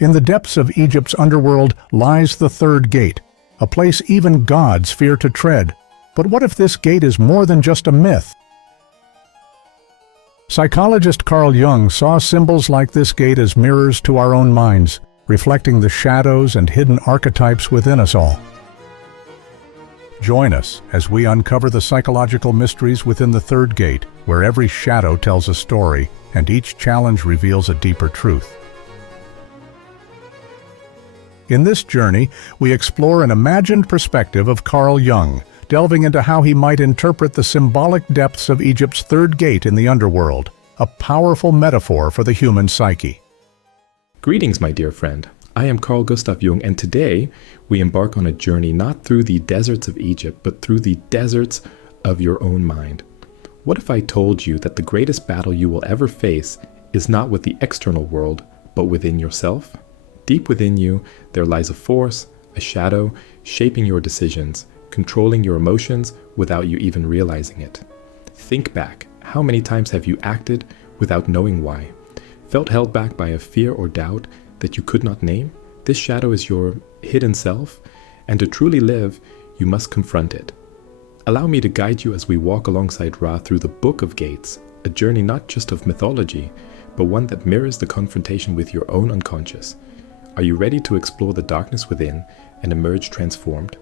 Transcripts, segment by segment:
In the depths of Egypt's underworld lies the third gate, a place even gods fear to tread. But what if this gate is more than just a myth? Psychologist Carl Jung saw symbols like this gate as mirrors to our own minds, reflecting the shadows and hidden archetypes within us all. Join us as we uncover the psychological mysteries within the third gate, where every shadow tells a story and each challenge reveals a deeper truth. In this journey, we explore an imagined perspective of Carl Jung, delving into how he might interpret the symbolic depths of Egypt's third gate in the underworld, a powerful metaphor for the human psyche. Greetings, my dear friend. I am Carl Gustav Jung, and today we embark on a journey not through the deserts of Egypt, but through the deserts of your own mind. What if I told you that the greatest battle you will ever face is not with the external world, but within yourself? Deep within you, there lies a force, a shadow, shaping your decisions, controlling your emotions without you even realizing it. Think back. How many times have you acted without knowing why? Felt held back by a fear or doubt that you could not name? This shadow is your hidden self, and to truly live, you must confront it. Allow me to guide you as we walk alongside Ra through the Book of Gates, a journey not just of mythology, but one that mirrors the confrontation with your own unconscious. Are you ready to explore the darkness within and emerge transformed?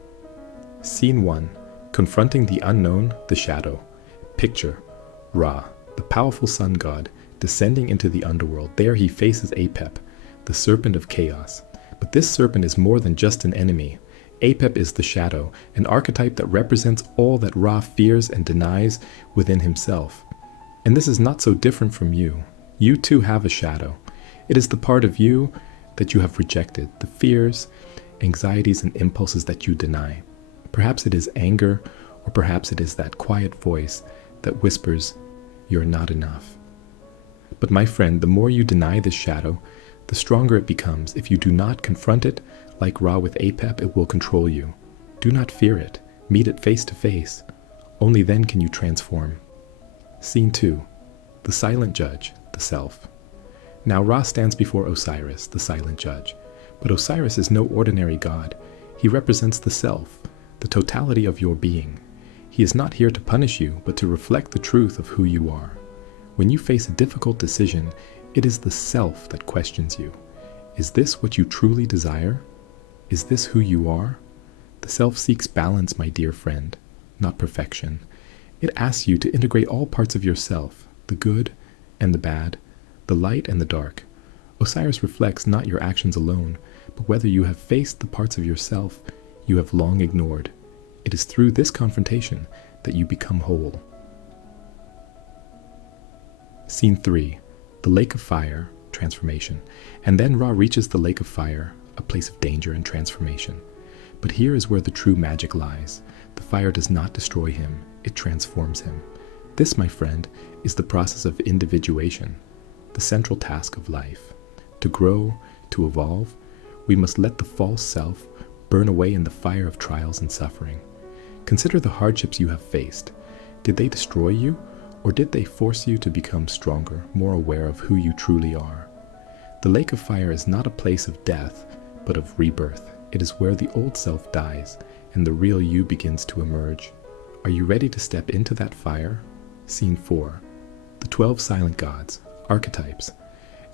Scene 1. Confronting the unknown, the shadow. Picture Ra, the powerful sun god, descending into the underworld. There he faces Apep, the serpent of chaos. But this serpent is more than just an enemy. Apep is the shadow, an archetype that represents all that Ra fears and denies within himself. And this is not so different from you. You too have a shadow. It is the part of you that you have rejected, the fears, anxieties, and impulses that you deny. Perhaps it is anger, or perhaps it is that quiet voice that whispers, "You're not enough." But my friend, the more you deny this shadow, the stronger it becomes. If you do not confront it, like Ra with Apep, it will control you. Do not fear it. Meet it face to face. Only then can you transform. Scene 2. The silent judge, the self. Now Ra stands before Osiris, the silent judge. But Osiris is no ordinary god. He represents the self, the totality of your being. He is not here to punish you, but to reflect the truth of who you are. When you face a difficult decision, it is the self that questions you. Is this what you truly desire? Is this who you are? The self seeks balance, my dear friend, not perfection. It asks you to integrate all parts of yourself, the good and the bad, the light and the dark. Osiris reflects not your actions alone, but whether you have faced the parts of yourself you have long ignored. It is through this confrontation that you become whole. Scene 3. The Lake of Fire, transformation. And then Ra reaches the Lake of Fire, a place of danger and transformation. But here is where the true magic lies. The fire does not destroy him, it transforms him. This, my friend, is the process of individuation, the central task of life. To grow, to evolve, we must let the false self burn away in the fire of trials and suffering. Consider the hardships you have faced. Did they destroy you, or did they force you to become stronger, more aware of who you truly are? The Lake of Fire is not a place of death, but of rebirth. It is where the old self dies, and the real you begins to emerge. Are you ready to step into that fire? Scene 4. The 12 Silent Gods, Archetypes.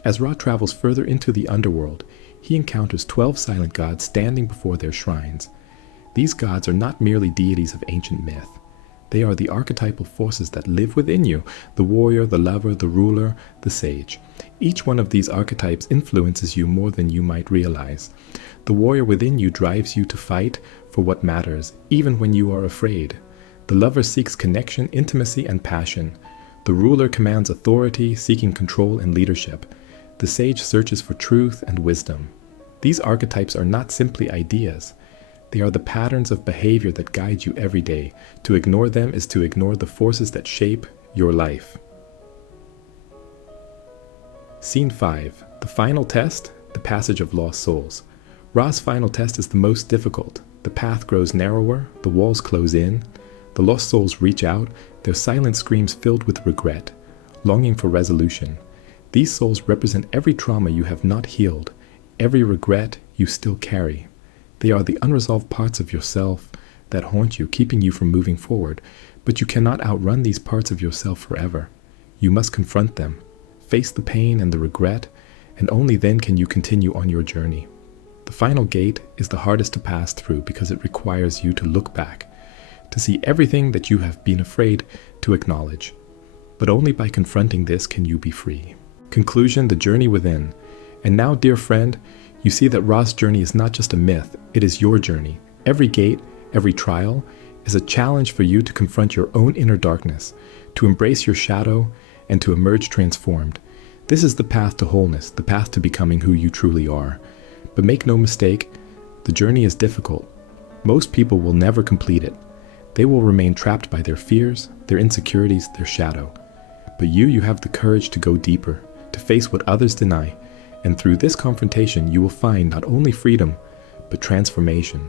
As Ra travels further into the underworld, he encounters 12 silent gods standing before their shrines. These gods are not merely deities of ancient myth. They are the archetypal forces that live within you, the warrior, the lover, the ruler, the sage. Each one of these archetypes influences you more than you might realize. The warrior within you drives you to fight for what matters, even when you are afraid. The lover seeks connection, intimacy, and passion. The ruler commands authority, seeking control and leadership. The sage searches for truth and wisdom. These archetypes are not simply ideas. They are the patterns of behavior that guide you every day. To ignore them is to ignore the forces that shape your life. Scene 5. The final test, the passage of lost souls. Ra's final test is the most difficult. The path grows narrower, the walls close in. The lost souls reach out, their silent screams filled with regret, longing for resolution. These souls represent every trauma you have not healed, every regret you still carry. They are the unresolved parts of yourself that haunt you, keeping you from moving forward. But you cannot outrun these parts of yourself forever. You must confront them, face the pain and the regret, and only then can you continue on your journey. The final gate is the hardest to pass through because it requires you to look back, to see everything that you have been afraid to acknowledge. But only by confronting this can you be free. Conclusion: the journey within. And now, dear friend, you see that Ra's journey is not just a myth, it is your journey. Every gate, every trial, is a challenge for you to confront your own inner darkness, to embrace your shadow, and to emerge transformed. This is the path to wholeness, the path to becoming who you truly are. But make no mistake, the journey is difficult. Most people will never complete it. They will remain trapped by their fears, their insecurities, their shadow. But you have the courage to go deeper, to face what others deny, and through this confrontation you will find not only freedom, but transformation.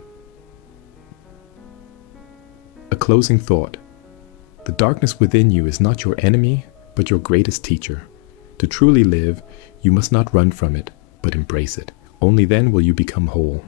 A closing thought. The darkness within you is not your enemy, but your greatest teacher. To truly live, you must not run from it, but embrace it. Only then will you become whole.